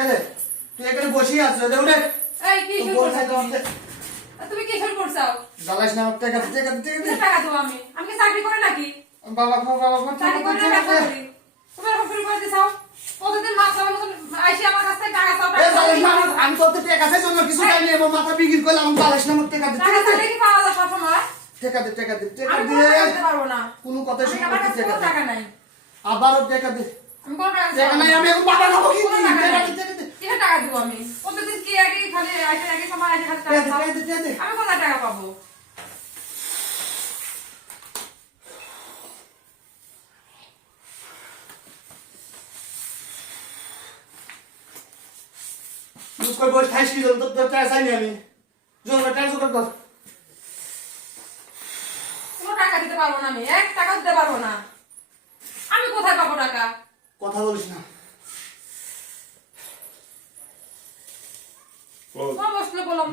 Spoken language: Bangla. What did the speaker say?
কেন তুই এখানে বসেই আছো উঠে এই কি শুরু করছো তুমি কি শুরু করছো জ্বালাস না টাকা টাকা দেবো আমি কি চাকরি করে নাকি বাবা চাকরি করে না ব্যবসা করি তুমি এরকম শুরু করে দিছো প্রতিদিন মাছ খাওয়ার মতন আইসি আমার কাছ থেকে টাকা চাও আমি তোর টাকা চাই জন্য কিছু চাই না মাথা বিক্রি করলাম জ্বালাস না টাকা দে টাকা চাইলে কি পাওয়া যায় সবসময় টাকা দে আমি কোনো টাকা দিতে পারবো না কোনো কথা আমি শুনতে আমার কাছে কোনো টাকা নাই আবারও টাকা দে আমি কোনো টাকা টাকা নাই আমি এখন বাবা খাবো কি কোনো টাকা নাই। টাকা দে কিসের টাকা দেবো আমি প্রতিদিন কি আগে খালি আইসে আগে সময় আইসে খালি টাকা চাও? আমি কোথায় টাকা পাবো কই বস খাইস কি তোর টাকা চাই না আমি জোর টাকা জোগাড় কর কোনো টাকা দিতে পারবো না আমি 1 টাকা দিতে পারবো না আমি কোথায় পাবো টাকা কথা বলিস না বসলে বললাম